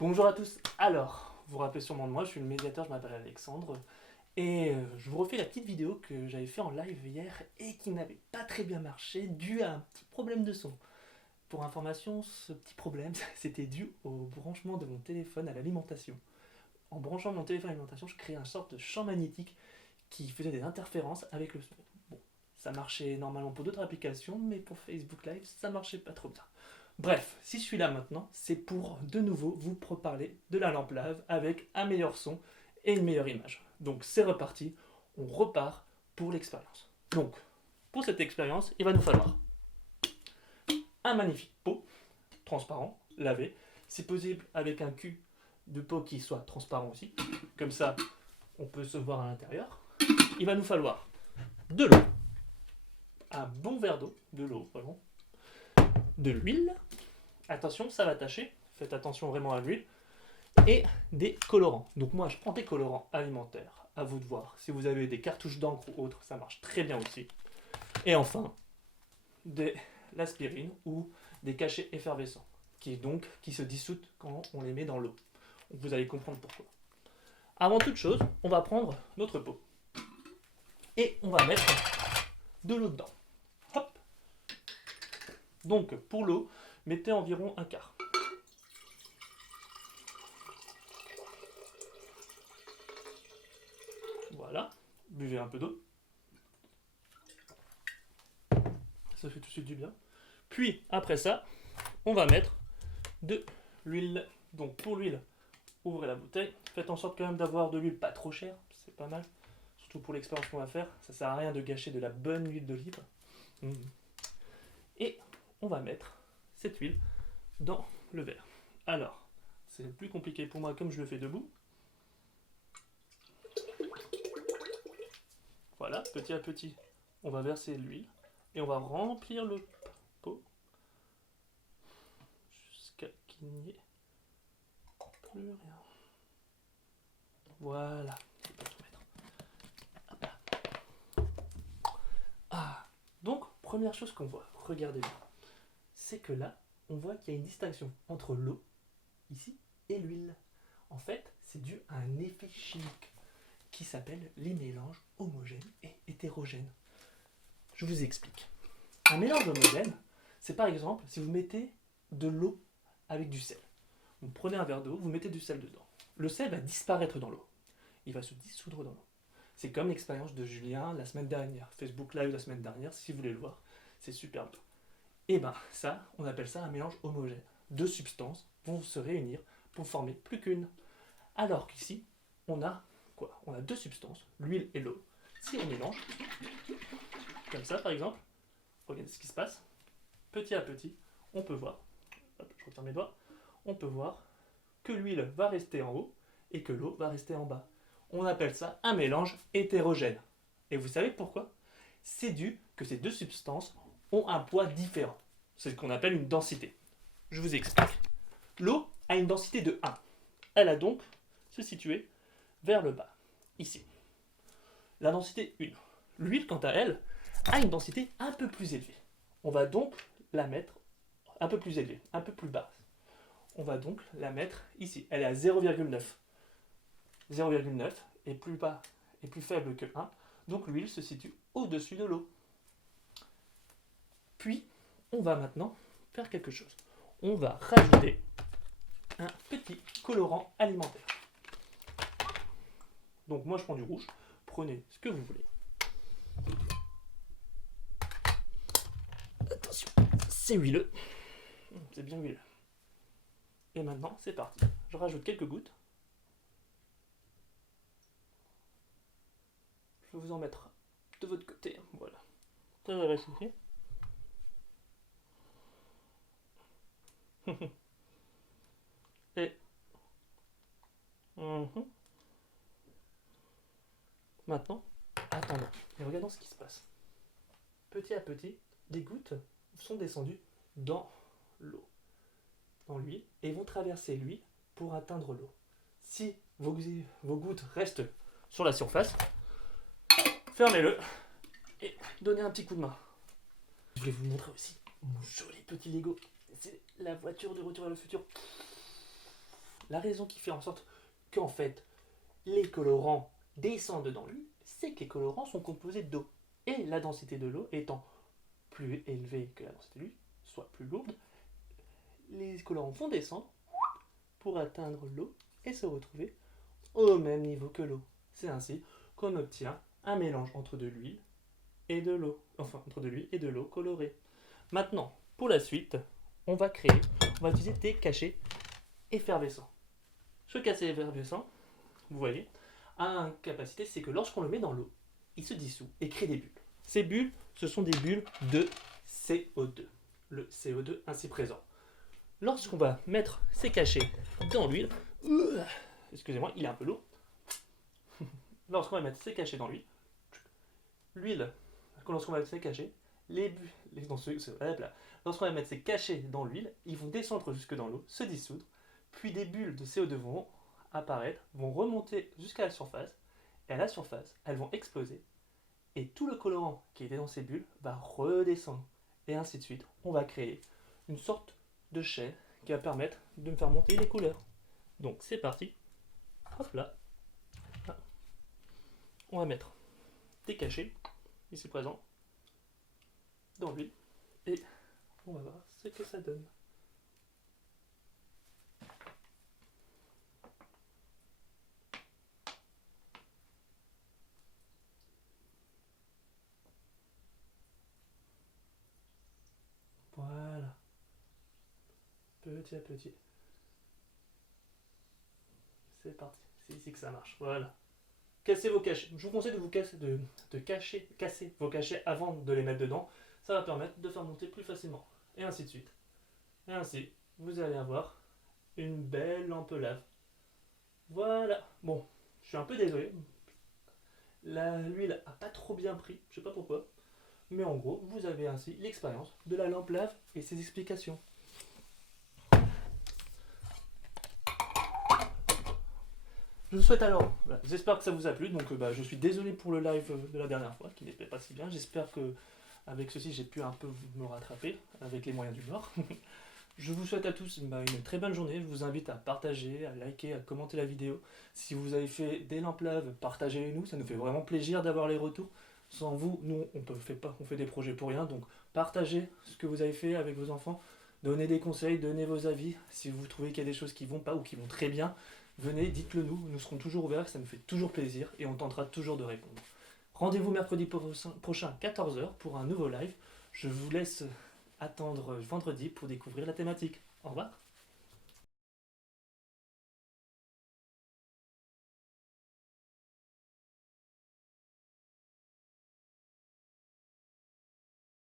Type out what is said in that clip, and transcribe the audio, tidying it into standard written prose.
Bonjour à tous. Alors, vous vous rappelez sûrement de moi, je suis le médiateur, je m'appelle Alexandre. Et je vous refais la petite vidéo que j'avais fait en live hier et qui n'avait pas très bien marché dû à un petit problème de son. Pour information, ce petit problème, c'était dû au branchement de mon téléphone à l'alimentation. En branchant mon téléphone à l'alimentation, je créais une sorte de champ magnétique qui faisait des interférences avec le son. Bon, ça marchait normalement pour d'autres applications, mais pour Facebook Live, ça marchait pas trop bien. Bref, si je suis là maintenant, c'est pour de nouveau vous parler de la lampe lave avec un meilleur son et une meilleure image. Donc c'est reparti, on repart pour l'expérience. Donc, pour cette expérience, il va nous falloir un magnifique pot transparent, lavé, si possible avec un cul de pot qui soit transparent aussi, comme ça on peut se voir à l'intérieur. Il va nous falloir de l'eau, un bon verre d'eau, de l'eau vraiment, de l'huile, attention ça va tâcher, faites attention vraiment à l'huile, et des colorants. Donc moi je prends des colorants alimentaires, à vous de voir. Si vous avez des cartouches d'encre ou autre, ça marche très bien aussi. Et enfin, de l'aspirine ou des cachets effervescents, qui se dissoutent quand on les met dans l'eau. Vous allez comprendre pourquoi. Avant toute chose, on va prendre notre pot et on va mettre de l'eau dedans. Hop. Donc pour l'eau, mettez environ un quart. Voilà, buvez un peu d'eau. Ça fait tout de suite du bien. Puis après ça, on va mettre de l'huile. Donc pour l'huile, ouvrez la bouteille. Faites en sorte quand même d'avoir de l'huile pas trop chère, c'est pas mal. Surtout pour l'expérience qu'on va faire. Ça sert à rien de gâcher de la bonne huile d'olive. Et on va mettre cette huile dans le verre. Alors, c'est plus compliqué pour moi comme je le fais debout. Voilà, petit à petit, on va verser l'huile et on va remplir le pot jusqu'à qu'il n'y ait plus rien. Voilà. Ah, donc première chose qu'on voit, regardez bien, c'est que là, on voit qu'il y a une distinction entre l'eau, ici, et l'huile. En fait, c'est dû à un effet chimique qui s'appelle les mélanges homogènes et hétérogènes. Je vous explique. Un mélange homogène, c'est par exemple si vous mettez de l'eau avec du sel. Vous prenez un verre d'eau, vous mettez du sel dedans. Le sel va disparaître dans l'eau. Il va se dissoudre dans l'eau. C'est comme l'expérience de Julien la semaine dernière, Facebook Live la semaine dernière, si vous voulez le voir, c'est super bien. Et ben ça, on appelle ça un mélange homogène. Deux substances vont se réunir pour former plus qu'une. Alors qu'ici, on a quoi? On a deux substances, l'huile et l'eau. Si on mélange, comme ça par exemple, regardez ce qui se passe. Petit à petit, on peut voir, hop, je retire mes doigts, on peut voir que l'huile va rester en haut et que l'eau va rester en bas. On appelle ça un mélange hétérogène. Et vous savez pourquoi? C'est dû que ces deux substances ont un poids différent. C'est ce qu'on appelle une densité. Je vous explique. L'eau a une densité de 1. Elle a donc se situer vers le bas, ici. La densité 1. L'huile, quant à elle, a une densité un peu plus élevée. On va donc la mettre un peu plus élevée, un peu plus basse. On va donc la mettre ici. Elle est à 0,9. 0,9 est plus bas et plus faible que 1. Donc l'huile se situe au-dessus de l'eau. Puis, on va maintenant faire quelque chose. On va rajouter un petit colorant alimentaire. Donc moi je prends du rouge. Prenez ce que vous voulez. Attention, c'est huileux. C'est bien huileux. Et maintenant, c'est parti. Je rajoute quelques gouttes. Je vais vous en mettre de votre côté. Voilà. Ça va réchauffer. Et maintenant, attendons et regardons ce qui se passe. Petit à petit, les gouttes sont descendues dans l'eau, dans l'huile, et vont traverser l'huile pour atteindre l'eau. Si vos gouttes restent sur la surface, fermez-le et donnez un petit coup de main. Je vais vous montrer aussi mon joli petit Lego. C'est la voiture de Retour vers le futur. La raison qui fait en sorte qu'en fait, les colorants descendent dans l'huile, c'est que les colorants sont composés d'eau. Et la densité de l'eau étant plus élevée que la densité de l'huile, soit plus lourde, les colorants vont descendre pour atteindre l'eau et se retrouver au même niveau que l'eau. C'est ainsi qu'on obtient un mélange entre de l'huile et de l'eau, enfin entre de l'huile et de l'eau colorée. Maintenant, pour la suite, on va utiliser des cachets effervescents. Ce cachet effervescent, vous voyez, a une capacité, c'est que lorsqu'on le met dans l'eau, il se dissout et crée des bulles. Ces bulles, ce sont des bulles de CO2. Le CO2 ainsi présent. Lorsqu'on va mettre ces cachets dans l'huile, excusez-moi, il est un peu lourd. Lorsqu'on va mettre ces cachets dans l'huile, lorsqu'on va mettre ces cachets, lorsqu'on va mettre ces cachets dans l'huile, ils vont descendre jusque dans l'eau, se dissoudre, puis des bulles de CO2 vont apparaître, vont remonter jusqu'à la surface, et à la surface, elles vont exploser, et tout le colorant qui était dans ces bulles va redescendre, et ainsi de suite. On va créer une sorte de chaîne qui va permettre de me faire monter les couleurs. Donc c'est parti. Hop là. On va mettre des cachets, ici présents, dans l'huile, et on va voir ce que ça donne. Voilà. Petit à petit. C'est parti. C'est ici que ça marche. Voilà. Cassez vos cachets. Je vous conseille de vous casser vos cachets avant de les mettre dedans. Ça va permettre de faire monter plus facilement. Et ainsi de suite. Et ainsi, vous allez avoir une belle lampe lave. Voilà. Bon, je suis un peu désolé. L'huile a pas trop bien pris. Je sais pas pourquoi. Mais en gros, vous avez ainsi l'expérience de la lampe lave et ses explications. Je vous souhaite alors, j'espère que ça vous a plu, donc je suis désolé pour le live de la dernière fois, qui n'était pas si bien, j'espère que avec ceci j'ai pu un peu me rattraper, avec les moyens du bord. Je vous souhaite à tous une très bonne journée, je vous invite à partager, à liker, à commenter la vidéo. Si vous avez fait des lampes lave, partagez-les nous, ça nous fait vraiment plaisir d'avoir les retours. Sans vous, nous on fait des projets pour rien, donc partagez ce que vous avez fait avec vos enfants, donnez des conseils, donnez vos avis, si vous trouvez qu'il y a des choses qui vont pas ou qui vont très bien. Venez, dites-le nous, nous serons toujours ouverts, ça nous fait toujours plaisir et on tentera toujours de répondre. Rendez-vous mercredi prochain 14h pour un nouveau live. Je vous laisse attendre vendredi pour découvrir la thématique. Au revoir.